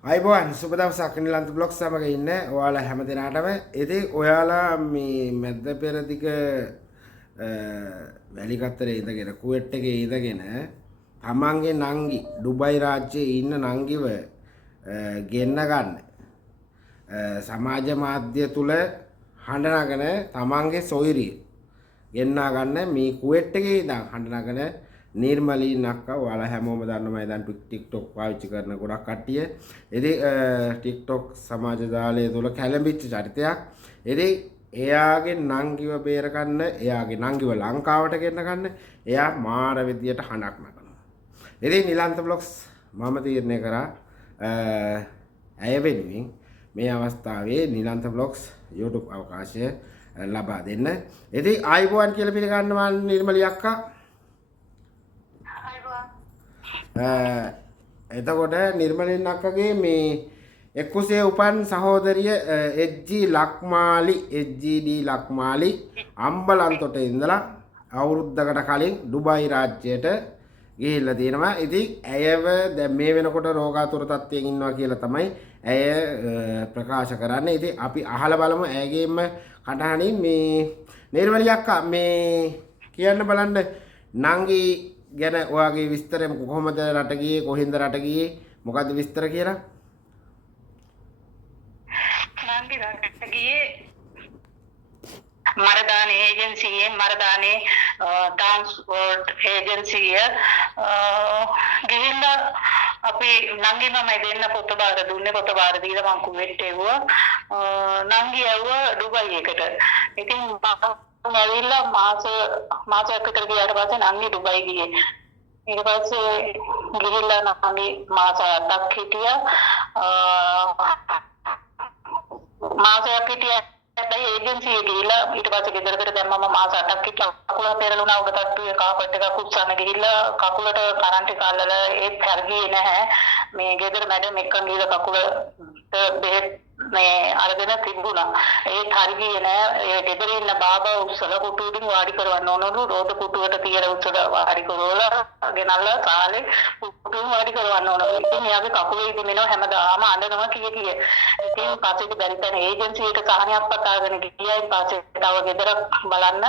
අයිබෝන් සුබ දවසක් නිලන්ත බ්ලොග් සමග ඉන්න ඔයාලා හැම දිනාටම ඉතින් ඔයාලා මේ මැද්ද පෙරදිග වැලිකත්තරේ ඉඳගෙන කුවේට් එකේ ඉඳගෙන තමන්ගේ නංගි ඩුබයි රාජ්‍යයේ ඉන්න නංගිව ගෙන්න ගන්න සමාජ මාධ්‍ය තුල හඬ නගන තමන්ගේ සොයුරිය ගෙන්නා ගන්න මේ කුවේට් එකේ ඉඳන් හඬ නගන නිර්මලී නක්කා ඔයාලා හැමෝම දන්නවා දැන් TikTok පාවිච්චි කරන ගොඩක් කට්ටිය. ඉතින් TikTok සමාජ ජාලය තුල කැළඹිච්ච චරිතයක්. ඉතින් එයාගේ නංගිව බේර ගන්න, එයාගේ නංගිව ලංකාවට ගෙන්න ගන්න, එයා මාර විදියට හඬක් නගනවා. ඉතින් නිලන්ත බ්ලොග්ස් මම තීරණය කරා ඇය වෙනුවෙන් මේ අවස්ථාවේ නිලන්ත බ්ලොග්ස් YouTube අවකාශය ලබා දෙන්න. ඉතින් ආයිබෝන් කියලා පිළිගන්නවා නිර්මලී අක්කා. එතකොට නිර්මලින් අක්කගේ මේ එක්කුසේ උපන් සහෝදරිය HGD ලක්මාලි අම්බලන්තොට ඉඳලා අවුරුද්දකට කලින් ඩුබයි රාජ්‍යයට ගිහිල්ලා තියෙනවා. ඉතින් ඇයව දැන් මේ වෙනකොට රෝගාතුර තත්ත්වයෙන් ඉන්නවා කියලා තමයි ඇය ප්‍රකාශ කරන්නේ. ඉතින් අපි අහලා බලමු ඇයගේම කටහඬින් මේ නිර්මලිය අක්කා මේ කියන්න බලන්න නංගි ගැන ඔයාගේ විස්තරය කොහොමද රට ගියේ කොහෙන්ද රට ගියේ මොකද්ද විස්තර කියලා නංගි රට ගියේ මරදානේ ඒජන්සියේ මරදානේ ට්‍රාන්ස්පෝර්ට් ඒජන්සිය ගිහිල්ලා අපි නංගි මම දෙන්න පොත බාර දුන්නේ පොත බාර දීලා මං කුවේට් එවුවා නංගි එවුවා ඩුබයි එකට ඉතින් ඇවිල්ලා මාසයක් විතර ගියාට පස්සේ නංගි ඩුබයි ගියේ. ඊට පස්සේ ගිහිල්ලා නංගි මාස 8ක් හිටියා. මාසයක් හිටියා හැබැයි ඒජන්සියේ ගිහිල්ලා ඊට පස්සේ ගෙදරකට දැම්මම මාස 8ක් හිටියා. කකුල පෙරළුණා උඩ තට්ටුවේ කාපට් එකක් උස්සන්න ගිහිල්ලා කකුලට කරන්ට් එක අල්ලලා ඒත් හරියේ නැහැ. මේ ගෙදර මැඩම් එක්කන් ගිහලා කකුලට බෙහෙත් මේ අරගෙන තිබුණා. ඒත් හරියේ නෑ. ඒ ගෙදර ඉන්න බාබා උස්සලා කුටුවකින් වාඩි කරවන්න ඕනලු. රෝද කුටුවට තියලා උස්සලා වාඩි කරවලා ගෙනල්ලා කාලේ කුටුවෙන් වාඩි කරවන්න ඕනලු. ඉතින් එයාගේ කකුලේ ඉදිමෙනවා හැමදාම අඬනවා කිය කිය. ඉතින් පස්සේ බැරි තැන ඒජන්සියට සාහනයක් පතාගෙන ගියා. ඊට පස්සේ තව ගෙදරක් බලන්න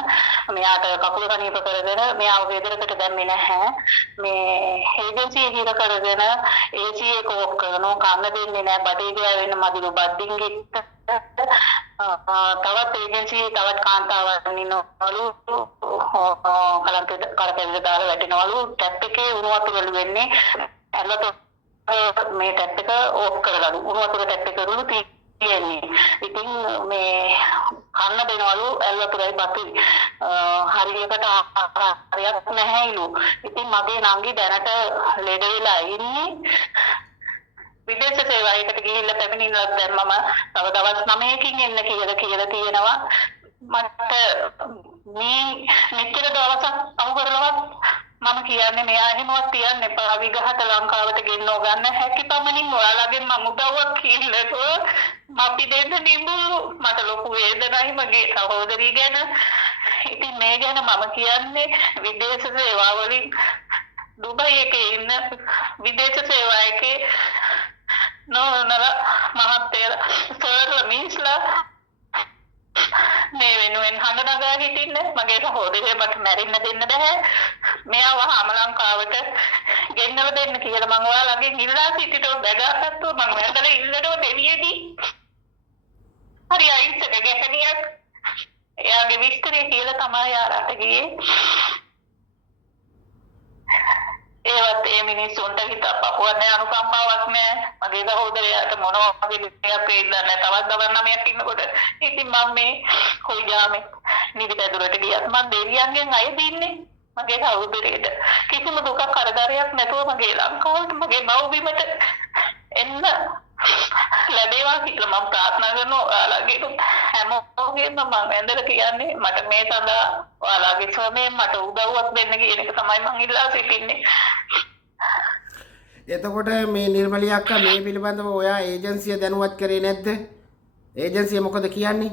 මෙයාට කකුල කණීප කරගෙන මෙයාව ගෙදරකට දැම්මේ නැහැ. මේ ඒජන්සිය හිර කරගෙන AC එක ඔෆ් කරනවා. කන්න දෙන්නේ නැහැ. බඩේ ගෑවෙන්න මදිරු බඩින් ගිට තවත් ඒජන්සියේ තවත් කාන්තාවන් ඉන්නවලු කලන්තේ දාලා වැටෙනවලු ටැප් එකේ උණු වතුර වෙන්නේ ඇල්ලට මේ ටැප් එක ඕෆ් කරලාලු උණු වතුර ටැප් එක රුළු තියෙන්නේ ඉතින් මේ කන්න දෙනවලු ඇල් වතුරයි බතුයි හරියකට හරියක් නැහැලු ඉතින් මගේ නංගි දැනට ලෙඩ වෙලා ඉන්නේ විදේශ සේවයකට ගිහිල්ලා පැමිණිලා දැන් මම තව දවස් 9කින් එන්න කියලා තියෙනවා මට මේ මෙච්චර දවසක් අහු කරලවත් මම කියන්නේ මෙයා එහෙමවත් තියන්න එපා විගහට ලංකාවට ගෙන්නව ගන්න හැකි පමණින් ඔයාලගෙන් මම උදව්වක් ඉල්ලකෝ අපි දෙන්න නිඹුලු මට ලොකු වේදනයි මගේ සහෝදරිය ගැන ඉතින් මේ ගැන මම කියන්නේ විදේශ සේවාවලින් දුබයි එකේ ඉන්න විදේශ සේවාවකේ නෝනල මහත්තයලා සර්ලා මිස්ලා මේ වෙනුවෙන් හඬ නගා හිටින්න මගේ සහෝදරයා මට මැරෙන්න දෙන්න බෑ මෙයාව ආම ලංකාවට ගෙන්නලා දෙන්න කියලා මම ඔයාලගෙන් ඉල්ලා සිටිතෝ බැගාගත්තෝ මම වැඳලා ඉල්ලනවා දෙවියදී හරි අයින්සක ගැහණියක් එයාගේ විස්තරය කියලා තමයි ආරට ගියේ ඒවත් ඒ මිනිස්සුන්ට හිතපුවා නෑ අනුකම්පාවක් නෑ මගේ සහෝදරයාට මොනවා වගේ දෙයක් වෙන්න නෑ තවත් දවස් 9ක් ඉන්නකොට ඉතින් මම මේ කොයියාමේ නිවිදදුරට ගියත් මම දෙවියන්ගෙන් අය දින්නේ මගේ සහෝදරයට කිසිම දුකක් කරදරයක් නැතුව මගේ ලංකාවට මගේ මව්බිමට එන්න ලැබේවා කියලා මම ප්‍රාර්ථනා කරනවා ඔයාලගේ හැමෝගෙම මම ඇඳලා කියන්නේ මට මේ සඳහා ඔයාලගේ ශ්‍රමයෙන් මට උදව්වක් දෙන්න කියන එක තමයි මම ඉල්ලා සිටින්නේ. එතකොට මේ නිර්මලිය අක්කා මේ පිළිබඳව ඔයා ඒජන්සිය දැනුවත් කරේ නැද්ද? ඒජන්සිය මොකද කියන්නේ?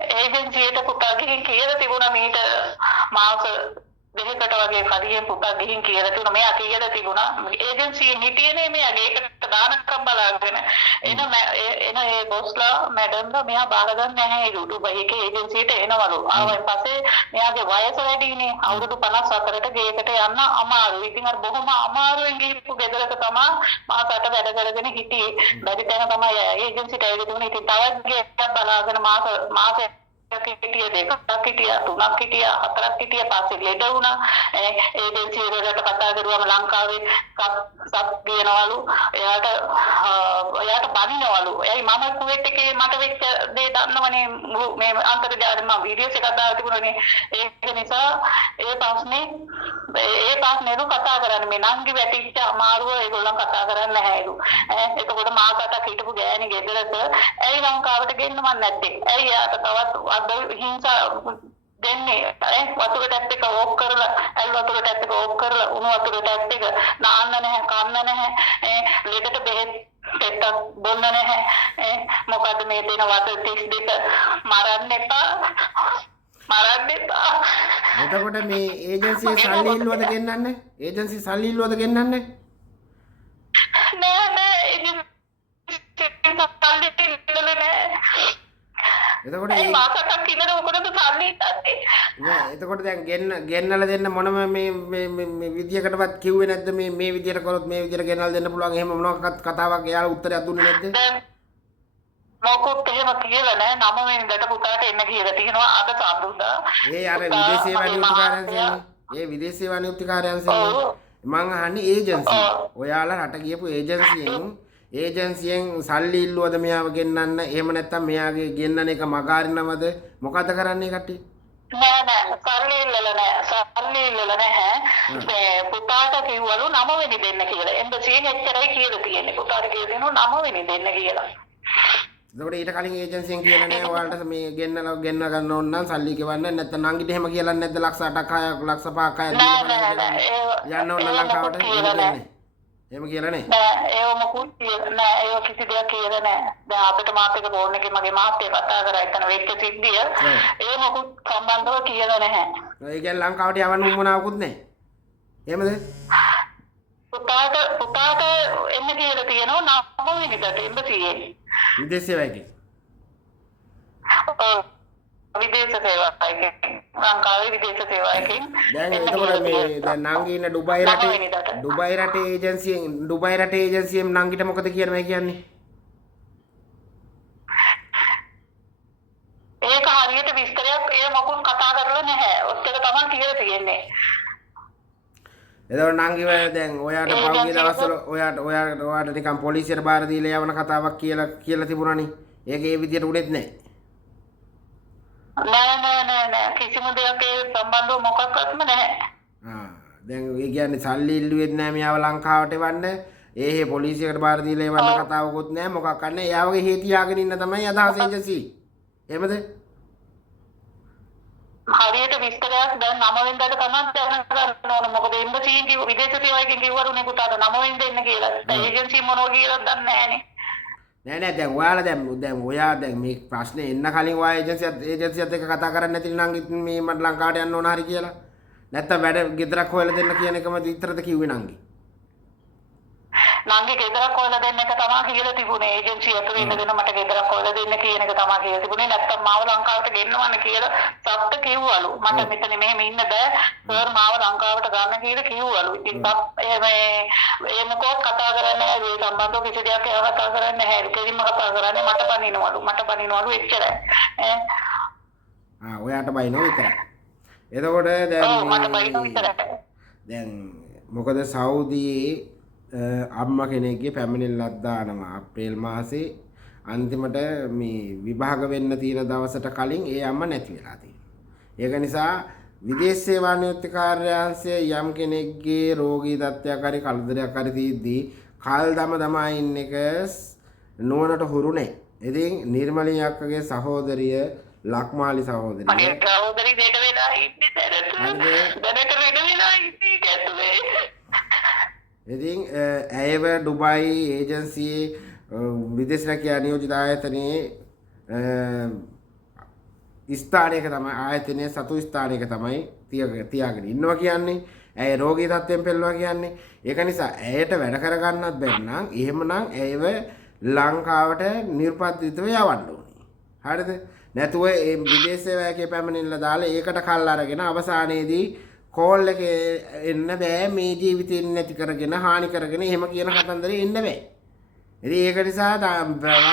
ඒජන්සියට පුතා ගිහින් කියලා තිබුණා මීට මාස දෙකකට වගේ කලින් පුතා ගිහින් කියලා තිබුණා මෙයා කියලා තිබුණා ඒජන්සියෙන් හිටියනේ මෙයාගේ එකට බොස්ලා මැඩම්ලා මෙයා බාර ගන්න නැහැ ඩුබයි එකේ ඒජන්සියට එනවලු. ආවෙන් පස්සේ මෙයාගේ වයස වැඩිනේ. අවුරුදු 54ට ගේකට යන්න අමාරුයි. ඉතින් අර බොහොම අමාරුවෙන් ගිහපු ගෙදරක තමයි මාසකට වැඩ කරගෙන හිටියේ. බැරි තැන තමයි ඒජන්සියට ඇවිල්ලා තිබුණේ. ඉතින් තවත් ගේක් බලාගෙන මාස කිටිය දෙකක් කිටිය තුනක් කිටිය හතරක් කිටිය පස්සේ ලෙඩ වුණා. ඒජන්සිය වලට කතා කරුවම ලංකාවේ සබ් ගියනවලු. එයාට බනිනවලු. එයි මම කුවේට් එකේ මට වෙච්ච දේ දන්නවනේ මේ අන්තර්ජාලෙ මම වීඩියෝස් එකක් දාලා තිබුණනේ. ඒක නිසා ඒ පාස්නේ කතා කරන්නේ මේ නංගි වැටිච්ච අමාරුව ඒගොල්ලන් කතා කරන්නේ නැහැලු. එතකොට මාසකට හිටපු ගෑණි ගෙදරට ඇයි ලංකාවට ගෙන්නමන්නේ නැත්තේ? ඇයි යාට තවත් හිංසා දෙන්නේ වතුර ටැප් එක ඕෆ් කරලා ඇල් වතුර ටැප් එක ඕෆ් කරලා උණු වතුර ටැප් එක නාන්න නැහැ කන්න නැහැ ලෙඩට බෙහෙත් පෙත්තක් බොන්න නැහැ මොකද මේ දෙන වතුර 32 මරන්න එපා. එතකොට මේ ඒජන්සියේ සල්ලි ඉල්ලුවද ගෙන්නන්නේ? ඒජන්සි සල්ලි ඉල්ලුවද ගෙන්නන්නේ? නෑ ඒජන්සි සල්ලි ඉල්ලුවද නෑ. එතකොට ඒ මාසයක් කිනද මොකටද සල්ලි ඉල්ලන්නේ? නෑ එතකොට දැන් ගෙන්නලා දෙන්න මොනම මේ විදියකටවත් කිව්වේ නැද්ද මේ විදියට කරොත් මේ විදියට ගෙනල්ලා දෙන්න පුළුවන් එහෙම මොනවාක්වත් කතාවක් එයාලා උත්තරයක් දුන්නේ නැද්ද? මොකොත් එහෙම කියලා නෑ. 9 වෙනිදාට පුතාට එන්න කියලා තියෙනවා අද සම්බුද්දා. ඒ අර විදේශ සේවා නියුක්තිකාරයන් සෙන්නේ. ඒ විදේශ සේවා නියුක්තිකාරයන් සෙන්නේ. මං අහන්නේ ඒජන්සි. ඔයාලා රට ගියපු ඒජන්සියෙන් සල්ලි ඉල්ලුවද මෙයාව ගෙන්නන්න? එහෙම නැත්නම් මෙයාගේ ගෙන්නන එක මගාරිනවද? මොකද කරන්නේ කට්ටිය? නෑ සල්ලි ඉල්ලලා නැහැ. මේ පුතාට කිව්වලු 9 වෙනි දෙන්න කියලා. එම්බසියෙන් එච්චරයි කියලා තියෙන්නේ. පුතාට කියනවා 9 වෙනි දෙන්න කියලා. එතකොට ඊට කලින් ඒජන්සියෙන් කියලා නෑ ඔයාලට මේ ගෙන්න ගන්න ඕන නම් සල්ලි ගෙවන්න නැත්නම් නංගිට එහෙම කියලා නැද්ද ලක්ෂ 8ක් 6ක් ලක්ෂ 5ක් 6ක් දීලා යන්න ඕන ලංකාවට එහෙම කියලා නෑ. නෑ ඒව මොකුත් නෑ ඒව කිසි දෙයක් කියලා නෑ. දැන් අපිට මාත් එක ෆෝන් එකේ මගේ මාත් එක්ක කතා කරා එතන වෙච්ච සිද්ධිය. ඒ මොකුත් සම්බන්ධව කියලා නැහැ. ඒ කියන්නේ ලංකාවට යවන්න උවමනාවකුත් නෑ. එහෙමද? පුතාට එන්න කියලා තියෙනවා 9 වෙනිදාට එම්බසියේ. විදේශ සේවයකින්. විදේශ සේවයකින්. ලංකාවේ විදේශ සේවයකින්. දැන් එතකොට මේ දැන් නංගි ඉන්න ඩුබයි රටේ ඒජන්සියෙන් නංගිට මොකද කියනවා කියන්නේ? ඒක හරියට විස්තරයක් ඒ මොකුත් කතා කරලා නැහැ. ඔච්චර තමයි කියලා තියෙන්නේ. එතකොට නංගිව දැන් ඔයාට පහුගිය දවස්වල ඔයාට නිකන් පොලිසියට බාර දීලා යවන කතාවක් කියලා තිබුණානේ. ඒක ඒ විදියට උනේත් නැහැ. නෑ කිසිම දෙයක් ඒ සම්බන්ධව මොකක්වත්ම නැහැ. දැන් ඒ කියන්නේ සල්ලි ඉල්ලුවෙත් නැහැ මෙයාව ලංකාවට එවන්න. ඒ පොලිසියකට බාර දීලා එවන්න කතාවකුත් නැහැ මොකක් නැහැ. එයාවගේ හේතියාගෙන ඉන්න තමයි අදහස ඒජන්සි. එහෙමද? හරියට විස්තරයක් දැන් 9 වෙනිදාට තමයි දැනගන්න ඕන. මොකද එම්බසියෙන් කිව්ව විදේශ සේවයකින් කිව්වරුනේ පුතාට 9 වෙනිදා එන්න කියලා. ඒජන්සි මොනවා කියලා දන්නේ නැහනේ. නෑ දැන් ඔයාලා දැන් ඔයා දැන් මේ ප්‍රශ්නේ එන්න කලින් ඔයා ඒජන්සියත් එක්ක කතා කරන්නේ නැති නම් මේ මට ලංකාවට යන්න ඕන හරි කියලා. නැත්තම් වැඩ ගෙදරක් හොයලා දෙන්න කියන එකම විතරද කිව්වේ නංගි? නංගි ගෙදරක් හොයලා දෙන්න එක තමයි කියලා තිබුණේ. ඒජන්සිය ඇතුලේ ඉඳගෙන මට ගෙදරක් හොයලා දෙන්න කියන එක තමයි කියලා තිබුණේ. නැත්තම් මාව ලංකාවට ගෙන්නවන්න කියලා සබ්ට කිව්වලු. මට මෙතන මෙහෙම ඉන්න බෑ. සර් මාව ලංකාවට ගන්න කියලා කිව්වලු. ඉතින් ඒ මොකවත් කතා කරන්නේ නැහැ. ඒ සම්බන්ධව කිසි දෙයක් ඒව කතා කරන්නේ නැහැ. කෙලින්ම කතා කරන්නේ මට බනිනවලු එච්චරයි. ඔයාට බයිනෝ විතරයි. එතකොට දැන් මොකද සෞදියේ අම්මා කෙනෙක්ගේ පැමිණිල්ලක් දානවා අප්‍රේල් මාසේ අන්තිමට මේ විභාග වෙන්න තියෙන දවසට කලින් ඒ අම්මා නැති වෙලා තියෙනවා. ඒක නිසා විදේශ සේවා නියුක්ති කාර්යාංශය යම් කෙනෙක්ගේ රෝගී තත්ත්වයක් හරි කලදරයක් හරි තියෙද්දී කල් දමා ඉන්න එක නුවණට හුරු නැහැ. ඉතින් නිර්මලී අක්කගේ සහෝදරිය ලක්මාලි සහෝදරිය මගේ සහෝදරිය දෙට වෙලා ඉන්නේ දැනට වෙලා ඉන්නේ ඇතුලේ. ඉතින් ඇයව ඩුබයි ඒජන්සියේ විදේශ රැකියා නියෝජිත ආයතනයේ ස්ථානයක තමයි ආයතනයේ සතු ස්ථානයක තමයි තියාගෙන ඉන්නවා කියන්නේ. ඇය රෝගී තත්ත්වයෙන් පෙළනවා කියන්නේ. ඒක නිසා ඇයට වැඩ කරගන්නත් බැරි නම් එහෙමනම් ඇයව ලංකාවට නිර්පද්‍රිතව යවන්න ඕනේ. හරිද? නැතුව ඒ විදේශ සේවකයේ පැමිණිල්ල දාලා ඒකට කල් අරගෙන අවසානයේදී කෝල් එකේ එන්න බෑ මේ ජීවිතේ නැති කරගෙන හානි කරගෙන එහෙම කියන කතන්දරේ එන්න බෑ. ඉතින් ඒක නිසා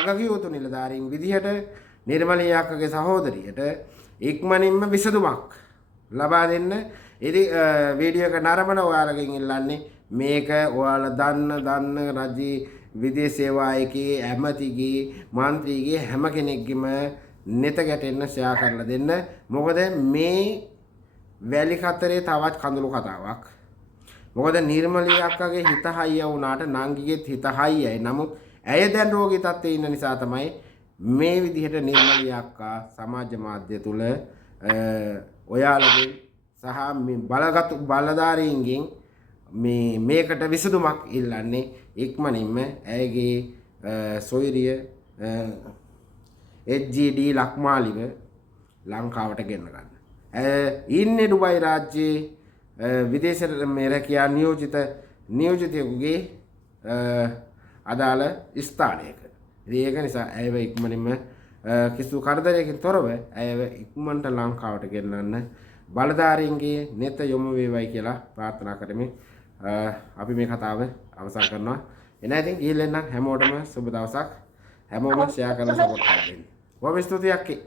වගකිය යුතු නිලධාරීන් විදිහට නිර්මලී අක්කගේ සහෝදරියට ඉක්මනින්ම විසඳුමක් ලබා දෙන්න. ඉතින් වීඩියෝ එක නරඹන ඔයාලගෙන් ඉල්ලන්නේ මේක ඔයාලා දන්න රජයේ විදේශ සේවායකේ ඇමතිගේ මන්ත්‍රීගේ හැම කෙනෙක්ගෙම නෙත ගැටෙන්න ෂෙයා කරලා දෙන්න. මොකද මේ වැලි කතරේ තවත් කඳුළු කතාවක්. මොකද නිර්මලී අක්කගේ හිත හයිය වුණාට නංගිගෙත් හිත හයියයි. නමුත් ඇය දැන් රෝගී තත්ත්වයේ ඉන්න නිසා තමයි මේ විදිහට නිර්මලී අක්කා සමාජ මාධ්‍ය තුල ඔයාලගේ සහ මේ බලධාරීන්ගෙන් මේකට විසඳුමක් ඉල්ලන්නේ. ඉක්මනින්ම ඇයගේ සොයුරිය HGD ලක්මාලිව ලංකාවට ගෙන්න ගන්න. ඉන්නේ ඩුබයි රාජ්‍යයේ විදේශ රැකියා නියෝජිතයෙකුගේ අදාළ ස්ථානයක. ඒක නිසා ඇයව ඉක්මනින්ම කිසිදු කරදරයකින් තොරව ඇයව ඉක්මනට ලංකාවට ගෙන්නන්න බලධාරීන්ගේ නෙත යොමු වේවයි කියලා ප්‍රාර්ථනා කරමින් අපි මේ කතාව අවසන් කරනවා. එන ඉතින් ඊළඟ හැමෝටම සුබ දවසක්. හැමෝම ෂෙයා කරලා සපෝට් කරන්න. බොහොම ස්තුතියි අක්කේ.